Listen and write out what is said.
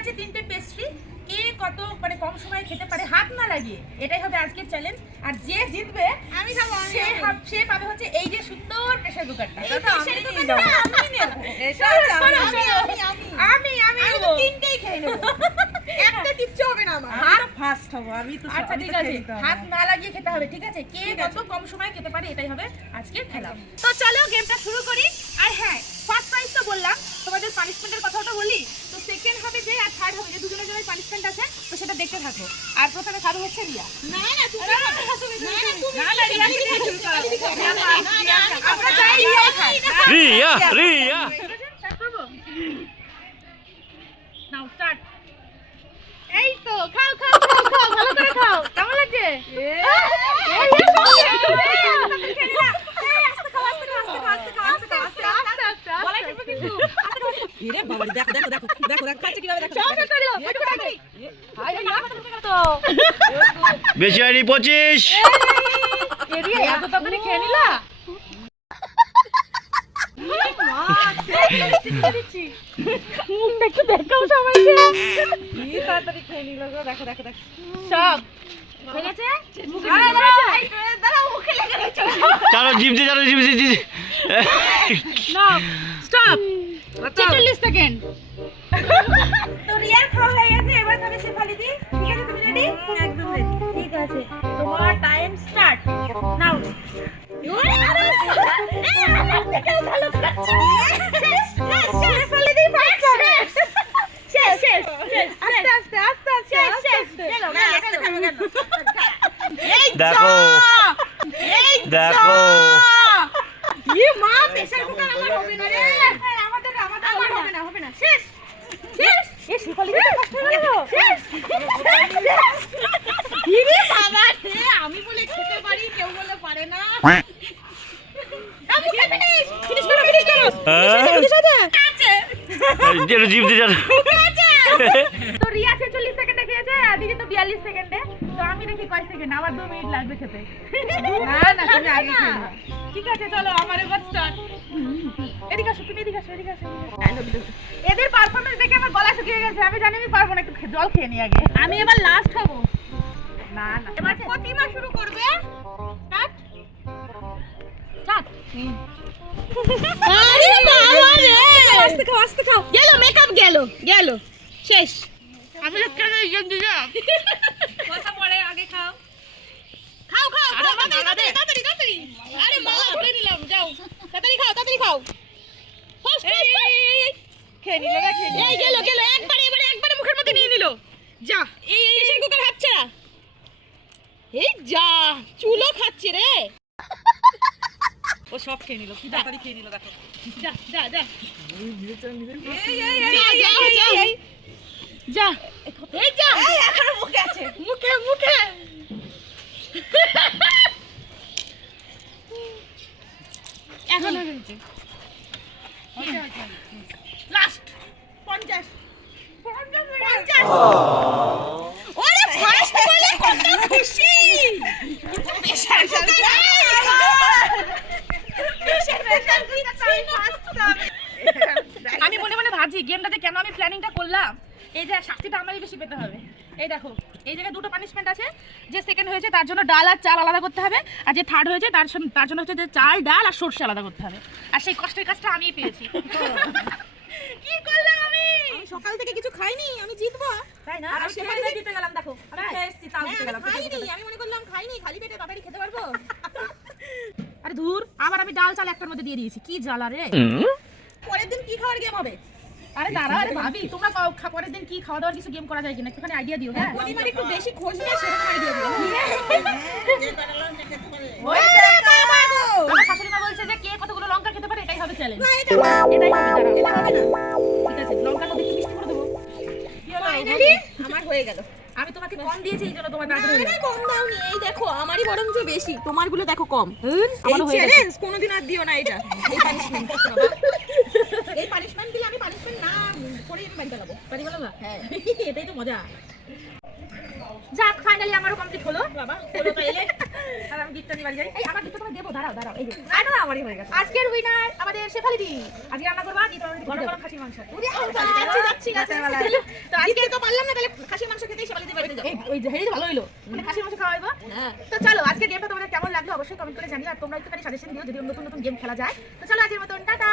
আছে তিনটে পেস্ট্রি কে কত মানে কম সময়ে খেতে পারে হাত না লাগিয়ে এটাই হবে আজকের চ্যালেঞ্জ আর যে জিতবে আমি খাব সে সে পাবে হচ্ছে এই যে সুন্দর প্রেসার কুকারটা আচ্ছা, আমি আমি আমি তিনটেই খেয়ে নেব। আমি আচ্ছা, হাত না লাগিয়ে খেতে হবে ঠিক আছে? কে কত কম সময়ে খেতে পারে এটাই হবে আজকের খেলা। তো চলো গেমটা শুরু করি। আর হ্যাঁ ফার্স্ট প্রাইজ তো বললাম। তোমাদের পানিশমেন্টের কথাটা বলি। সেকেন্ড হবে যে আর থার্ড হবে যে দুজনের জন্য পানিশমেন্ট আছে তো সেটা দেখতে থাকো। আর প্রথমে খাবে হচ্ছে রিয়া। না না তুমি না না রিয়া থেকে শুরু করো। আমরা চাই রিয়া রিয়া রিয়া। নাও স্টার্ট এই তো খাও খাও খাও খাও ভালো করে খাও। কেমন লাগছে এই, এই, সবাই খেয়ে নিলাম। এই, আস্তে খাও, আস্তে খাও, আস্তে খাও, আস্তে খাও, আস্তে খাও, আস্তে খাও, আস্তে, আস্তে। গলায় টিপে কিন্তু। আস্তে খাও, এরে রে, দেখো দেখো দেখো দেখো দেখো খাচ্ছে কীভাবে দেখো সব করে দিও, পেট করে আয়, গেলো তো। বেশি হয়নি পঁচিশ এই, এত তাড়াতাড়ি খেয়ে নিলা? একটু দেখাও সবাইকে। কি তাড়াতাড়ি খেয়ে নিল গো দেখো দেখো দেখো সব হয়ে চালো জিপসি চালো জিপসি জিপসি নাও, stop. ছেচল্লিশ সেকেন্ড তো রিয়ার খাওয়া হয়ে গেছে এবার খাবে শেফালিদি ঠিক আছে তুমি রেডি একদম রেডি ঠিক আছে। তোমার টাইম স্টার্ট নাও। আস্তে আস্তে আস্তে আস্তে আস্তে দেখো। দেখো। এ মা প্রেসার কুকার আমার হবে না রে। হবে না হবে না। শেষ! শেষ! এ শিফালি দিতে কষ্ট গেল শেষ! ইরে বাবা রে আমি বলে খেতে পারি কেউ বলে পারে না। আমি খেতে ফিনিশ ফিনিশ করো ফিনিশ করো। ফিনিশ হয়েছে আছে? যেন জিপসি চালো তো রিয়া 46 সেকেন্ডে খেয়েছে আর দিদি তো 42 সেকেন্ডে। তো আমি দেখি কয় সেকেন্ড আমার 2 মিনিট লাগবে খেতে। না না তুমি আগে ঠিক আছে চলো আমার এবার স্টার্ট এদিকে আসো তুমি এদিকে আসো এদিকে আসো এদের পারফরম্যান্স দেখে আমার গলা শুকিয়ে গেছে। আমি জানি আমি পারব না একটু জল খেয়ে নি আগে। আমি এবার লাস্ট হব। না না। এবার প্রতিমা শুরু করবে। স্টার্ট স্টার্ট আরে বাবা রে! আস্তে খাও আস্তে খাও। গেল মেকআপ গেল গেল। শেষ। আমি কেন ইজন কথা পরে আগে খাও। খাও খাও খাও তাড়াতাড়ি তাড়াতাড়ি তাড়াতাড়ি। আরে মালা ধরে নিলাম যাও। তাড়াতাড়ি খাও তাড়াতাড়ি খাও। খেয়ে নিল না খেয়ে এই গেল গেল। একবারে এবারে একবারে মুখের মধ্যে নিয়ে নিল। যা এই প্রেসার কুকার হাতছে না। এই যা চুলো খাচ্ছে রে। ও সব খেয়ে নিল কি তাড়াতাড়ি খেয়ে নিল দেখো। যা যা যা। যা এই যা এখনও মুখে আছে মুখে মুখে এখন লাস্ট পঞ্চাশ পঞ্চাশ ওরে ফার্স্ট বলে কত খুশি! প্রেসার আমি মনে মনে ভাবছি গেমটাতে কেন আমি প্ল্যানিংটা করলাম? এই যে শাস্তিটা আমারই বেশি পেতে হবে। এই দেখো এই জায়গায় দুটো পানিশমেন্ট আছে। যে সেকেন্ড হয়েছে তার জন্য ডাল আর চাল আলাদা করতে হবে। আর যে থার্ড হয়েছে তার তার জন্য হচ্ছে যে চাল ডাল আর সর্ষে আলাদা করতে হবে। আর সেই কষ্টের কাজটা আমিই পেয়েছি। কি আমি সকাল থেকে কিছু খাইনি আমি জিতবো। তাই না? আর খেয়ে জিতে গেলাম দেখো। আমি তাই? খেয়ে এসেছি তাও জিতে গেলাম খাইনি আমি মনে করলাম খাইনি খালি পেটে তাড়াতাড়ি খেতে পারব। আরে ধুর আবার আমি ডাল চাল একটার মধ্যে দিয়ে দিয়েছি কি জ্বালা রে। পরের দিন কি খাওয়ার গেম হবে? আরে দাঁড়া আরে ভাবি তোমরা পরের দিন কি খাওয়া দাওয়ার কিছু গেম করা যায় কিনা একটুখানি আইডিয়া দিও হ্যাঁ? পরিবার একটু বেশি খোঁজ নিয়ে সেরকম আইডিয়া দিও। ফাইনালি আমার হয়ে গেল। আমি তোমাকে কম দিয়েছি এই জন্য তোমার না না কম দাওনি এই দেখো আমারই বরঞ্চ বেশি। তোমারগুলো দেখো কম। হুম, হয়ে গেছে। কোনোদিন আর দিও না এটা। এই পানিশমেন্ট এই পানিশমেন্ট দিলে আমি পানিশমেন্ট না করে আমি বাড়ি বেলাবো বাড়ি গেলো হ্যাঁ। এটাই তো মজা যাক ফাইনালি আমারও কমপ্লিট হলো বাবা হলো তাইলে আর আমি গিফটটা নিয়ে বাড়ি যাই এই আমার গিফটটা তোমায় দেবো দাঁড়াও দাঁড়াও এই যে আর না আমারই হয়ে গেছে। আজকের উইনার আমাদের শেফালি দি। আজকে রান্না করবা কি তোমাদের গরম গরম খাসির মাংস। যাচ্ছি যাচ্ছি যাচ্ছি তো আজকে তো পারলাম না তাহলে খাসি মাংস খেতেই সকালে দিয়ে বাড়িতে যাব। ওই যে ভালো হইল। মানে খাসির মাংস খাওয়াইবো হ্যাঁ। তো চলো আজকে গেমটা তোমাদের কেমন লাগল অবশ্যই কমেন্ট করে জানিও আর তোমরা একটুখানি সাজেশন দিও যদি নতুন নতুন গেম খেলা যায়। তো চলো আজকের মতন টাটা!